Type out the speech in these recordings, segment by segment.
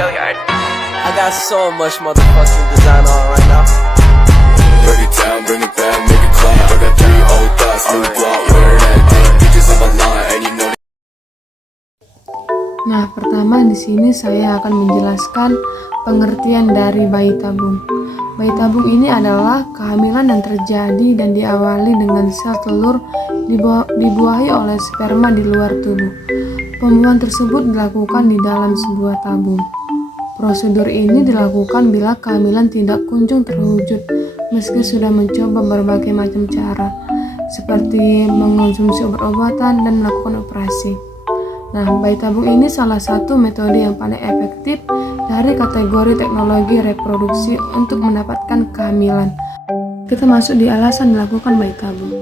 I got so much motherfucking design on right now. Break it down, bring it back, make it clap. I got 3 old thoughts, new guap, wear that thing. Bitches on my line, and you know. Nah, pertama di sini saya akan menjelaskan pengertian dari bayi tabung. Bayi tabung ini adalah kehamilan yang terjadi dan diawali dengan sel telur dibuahi oleh sperma di luar tubuh. Pembuahan tersebut dilakukan di dalam sebuah tabung. Prosedur ini dilakukan bila kehamilan tidak kunjung terwujud meski sudah mencoba berbagai macam cara, seperti mengonsumsi obat-obatan dan melakukan operasi. Nah, bayi tabung ini salah satu metode yang paling efektif dari kategori teknologi reproduksi untuk mendapatkan kehamilan. Kita masuk di alasan dilakukan bayi tabung.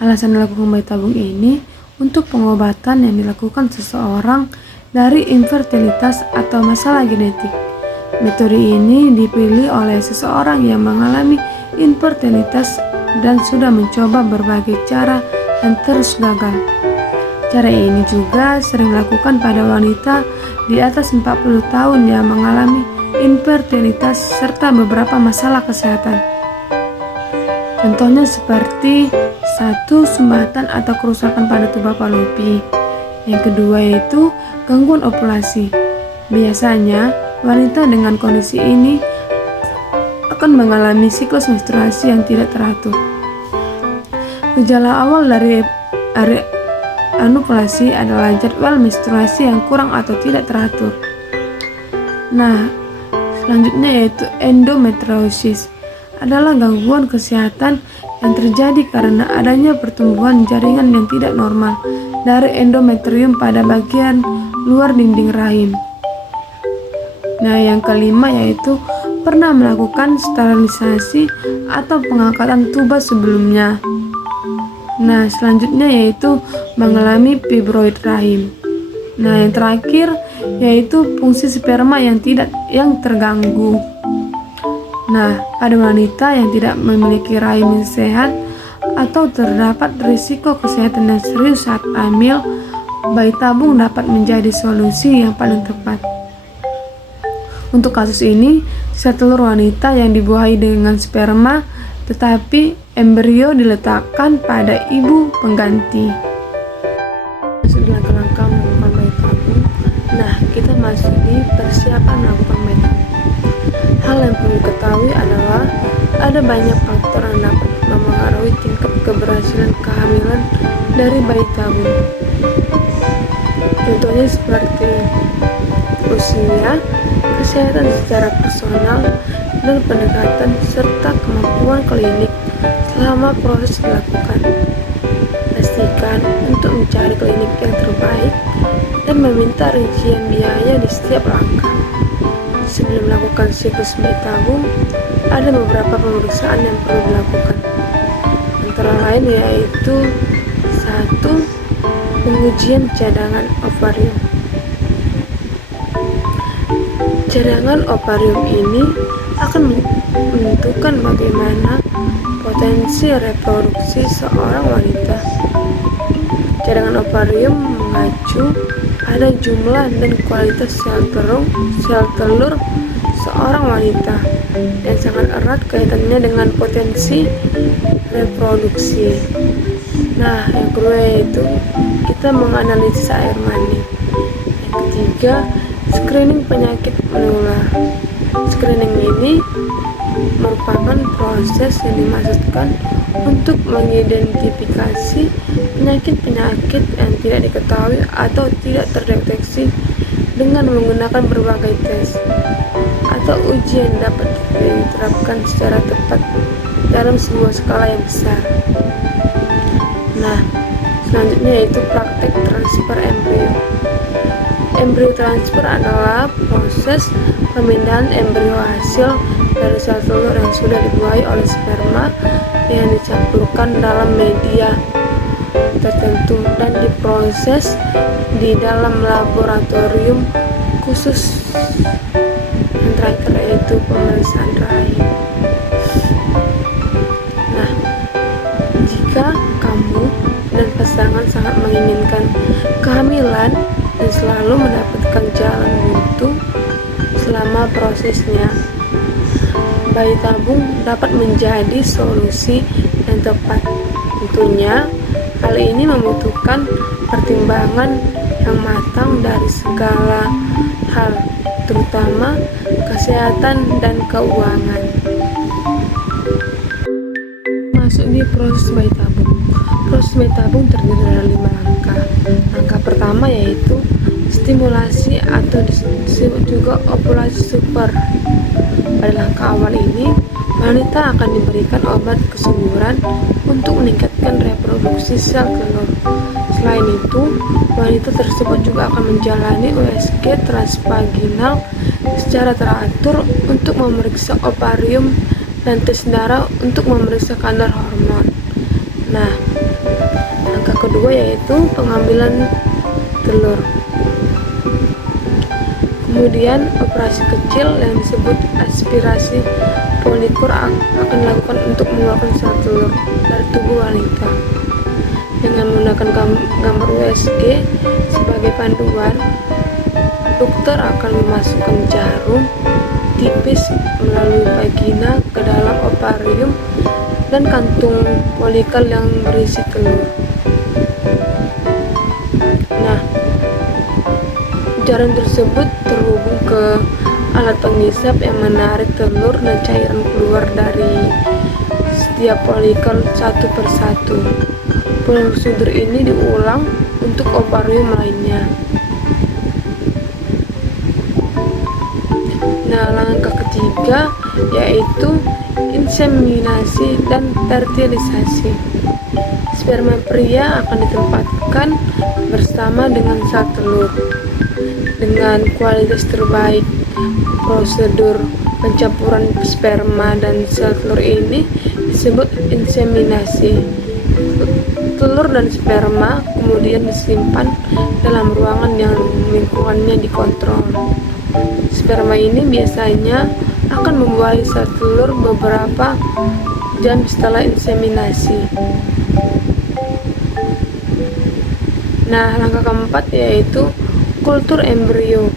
Alasan dilakukan bayi tabung ini untuk pengobatan yang dilakukan seseorang dari infertilitas atau masalah genetik. Metode ini dipilih oleh seseorang yang mengalami infertilitas dan sudah mencoba berbagai cara dan terus gagal. Cara ini juga sering dilakukan pada wanita di atas 40 tahun yang mengalami infertilitas serta beberapa masalah kesehatan. Contohnya seperti 1. Sumbatan atau kerusakan pada tuba Fallopi. Yang kedua yaitu gangguan ovulasi. Biasanya wanita dengan kondisi ini akan mengalami siklus menstruasi yang tidak teratur. Gejala awal dari anovulasi adalah jadwal menstruasi yang kurang atau tidak teratur. Nah, selanjutnya yaitu endometriosis adalah gangguan kesehatan yang terjadi karena adanya pertumbuhan jaringan yang tidak normal dari endometrium pada bagian luar dinding rahim. Nah, yang kelima yaitu pernah melakukan sterilisasi atau pengangkatan tuba sebelumnya. Nah, selanjutnya yaitu mengalami fibroid rahim. Nah, yang terakhir yaitu fungsi sperma yang terganggu. Nah, pada wanita yang tidak memiliki rahim yang sehat atau terdapat risiko kesehatan yang serius saat hamil, bayi tabung dapat menjadi solusi yang paling tepat. Untuk kasus ini, sel telur wanita yang dibuahi dengan sperma, tetapi embrio diletakkan pada ibu pengganti. Sudah langkah melakukan bayi tabung. Nah, kita masuk di persiapan melakukan bayi tabung. Hal yang perlu diketahui adalah ada banyak faktor yang dapat mempengaruhi tingkat keberhasilan kehamilan dari bayi tabung. Contohnya seperti usia, kesehatan secara personal, dan pendekatan serta kemampuan klinik selama proses dilakukan. Pastikan untuk mencari klinik yang terbaik dan meminta rincian biaya di setiap langkah. Sebelum melakukan siklus bayi tabung, ada beberapa pemeriksaan yang perlu dilakukan. Antara lain yaitu 1. Pengujian cadangan ovarium. Cadangan ovarium ini akan menentukan bagaimana potensi reproduksi seorang wanita. Cadangan ovarium mengacu pada jumlah dan kualitas sel telur seorang wanita yang sangat erat kaitannya dengan potensi reproduksi. Nah, yang kedua yaitu kita menganalisis air mani. Yang ketiga, screening penyakit menular. Screening ini merupakan proses yang dimaksudkan untuk mengidentifikasi penyakit-penyakit yang tidak diketahui atau tidak terdeteksi dengan menggunakan berbagai tes atau uji yang dapat diterapkan secara tepat dalam sebuah skala yang besar. Nah, selanjutnya yaitu praktek transfer embrio. Embrio transfer adalah proses pemindahan embrio hasil dari sel telur yang sudah dibuahi oleh sperma yang dicampurkan dalam media tertentu dan diproses di dalam laboratorium khusus. Yang terakhir yaitu pemeriksaan rahim. Nah, jika kamu dan pasangan sangat menginginkan kehamilan dan selalu mendapatkan jalan buntu, selama prosesnya. Bayi tabung dapat menjadi solusi yang tepat. Tentunya, hal ini membutuhkan pertimbangan yang matang dari segala hal, terutama kesehatan dan keuangan. Masuk di proses bayi tabung. Proses bayi tabung terdiri dari 5 langkah. Langkah pertama yaitu stimulasi atau disebut juga ovulasi super. Pada langkah awal ini, wanita akan diberikan obat kesuburan untuk meningkatkan reproduksi sel telur. Selain itu, wanita tersebut juga akan menjalani USG transvaginal secara teratur untuk memeriksa ovarium dan tes darah untuk memeriksa kadar hormon. Nah, langkah kedua yaitu pengambilan telur. Kemudian operasi kecil yang disebut aspirasi folikur akan dilakukan untuk mengeluarkan sel telur dari tubuh wanita. Dengan menggunakan gambar USG sebagai panduan, dokter akan memasukkan jarum tipis melalui vagina ke dalam ovarium dan kantung folikal yang berisi telur. Nah, jarum tersebut terhubung ke alat penghisap yang menarik telur dan cairan keluar dari setiap folikal satu persatu. Prosedur ini diulang untuk ovarium lainnya. Nah, langkah ketiga yaitu inseminasi dan fertilisasi. Sperma pria akan ditempatkan bersama dengan sel telur dengan kualitas terbaik. Prosedur pencampuran sperma dan sel telur ini disebut inseminasi. Telur dan sperma kemudian disimpan dalam ruangan yang lingkungannya dikontrol. Sperma ini biasanya akan membuahi sel telur beberapa jam setelah inseminasi. Nah, langkah keempat yaitu kultur embrio.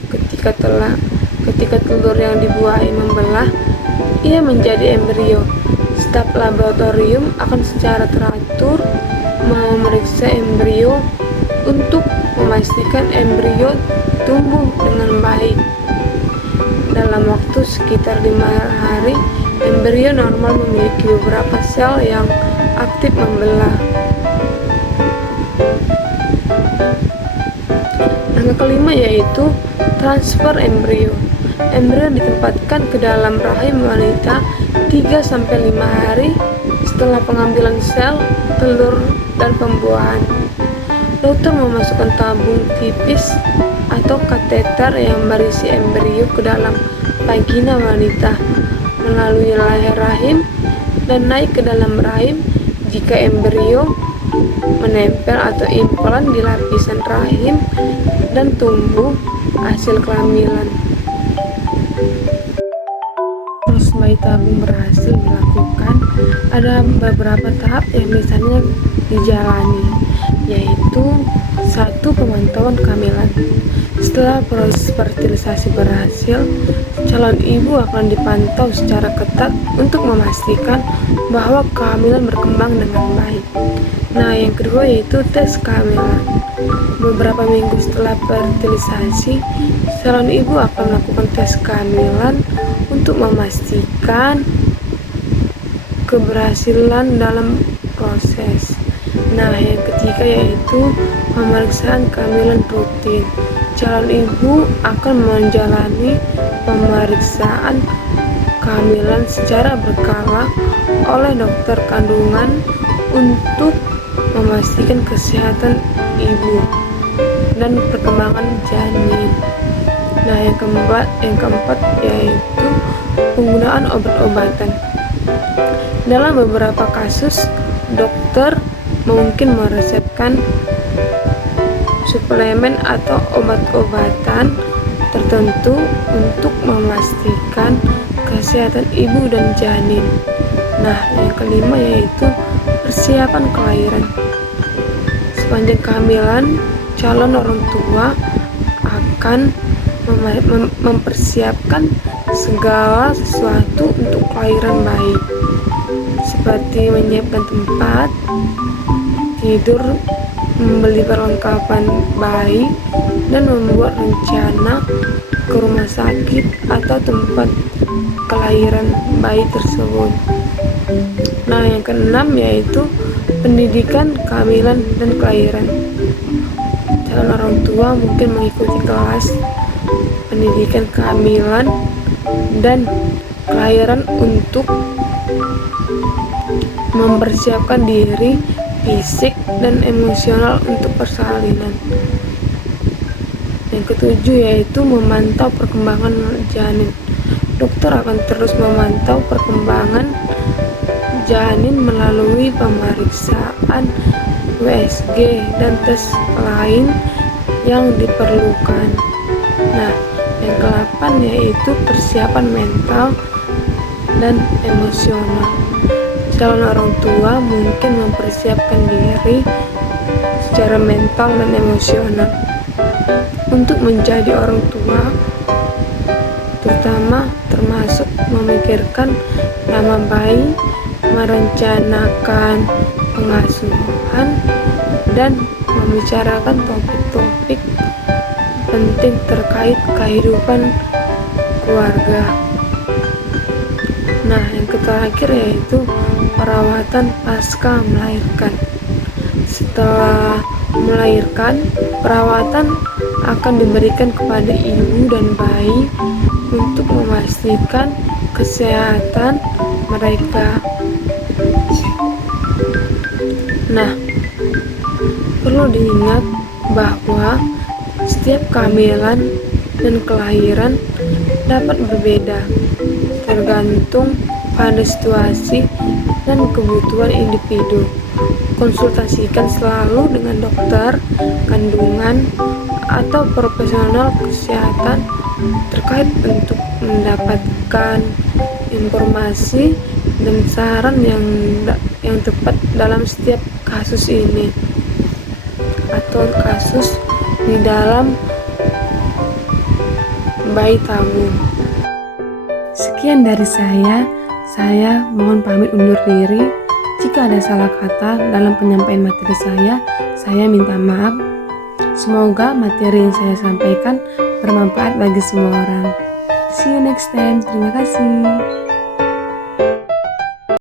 Ketika telur yang dibuahi membelah, ia menjadi embrio. Staf laboratorium akan secara teratur memeriksa embrio untuk memastikan embrio tumbuh dengan baik. Dalam waktu sekitar 5 hari, embrio normal memiliki beberapa sel yang aktif membelah. Langkah kelima yaitu transfer embrio. Embrio ditempatkan ke dalam rahim wanita 3-5 hari setelah pengambilan sel, telur, dan pembuahan. Dokter memasukkan tabung tipis atau kateter yang berisi embrio ke dalam vagina wanita melalui leher rahim dan naik ke dalam rahim jika embrio menempel atau implan di lapisan rahim dan tumbuh hasil kehamilan. Proses bayi tabung berhasil dilakukan, ada beberapa tahap yang biasanya dijalani, yaitu 1. Pemantauan kehamilan. Setelah proses fertilisasi berhasil, calon ibu akan dipantau secara ketat untuk memastikan bahwa kehamilan berkembang dengan baik. Nah, yang kedua yaitu tes kehamilan. Beberapa minggu setelah fertilisasi, calon ibu akan melakukan tes kehamilan untuk memastikan keberhasilan dalam proses. Nah, yang ketiga yaitu pemeriksaan kehamilan rutin. Calon ibu akan menjalani pemeriksaan kehamilan secara berkala oleh dokter kandungan untuk memastikan kesehatan ibu dan perkembangan janin. Nah, yang keempat yaitu penggunaan obat-obatan. Dalam beberapa kasus, dokter mungkin meresepkan suplemen atau obat-obatan tertentu untuk memastikan kesehatan ibu dan janin. Nah, yang kelima yaitu persiapan kelahiran. Sepanjang kehamilan, calon orang tua akan mempersiapkan segala sesuatu untuk kelahiran bayi, seperti menyiapkan tempat tidur, membeli perlengkapan bayi, dan membuat rencana ke rumah sakit atau tempat kelahiran bayi tersebut. Nah, yang keenam yaitu pendidikan kehamilan dan kelahiran. Calon orang tua mungkin mengikuti kelas pendidikan kehamilan dan kelahiran untuk mempersiapkan diri fisik dan emosional untuk persalinan. Yang ketujuh yaitu memantau perkembangan janin. Dokter akan terus memantau perkembangan janin melalui pemeriksaan USG dan tes lain yang diperlukan. Nah, yang ke-8 yaitu persiapan mental dan emosional. Calon orang tua mungkin mempersiapkan diri secara mental dan emosional untuk menjadi orang tua, termasuk memikirkan nama bayi, merencanakan pengasuhan, dan membicarakan topik-topik penting terkait kehidupan keluarga. Nah, yang terakhir yaitu perawatan pasca melahirkan. Setelah melahirkan, perawatan akan diberikan kepada ibu dan bayi untuk memastikan kesehatan mereka. Nah, perlu diingat bahwa setiap kehamilan dan kelahiran dapat berbeda tergantung pada situasi dan kebutuhan individu. Konsultasikan selalu dengan dokter kandungan atau profesional kesehatan terkait untuk mendapatkan informasi dan saran yang tepat dalam setiap kasus ini atau kasus di dalam bayi tabung. Sekian dari saya mohon pamit undur diri. Jika ada salah kata dalam penyampaian materi saya minta maaf. Semoga materi yang saya sampaikan bermanfaat bagi semua orang. See you next time. Terima kasih.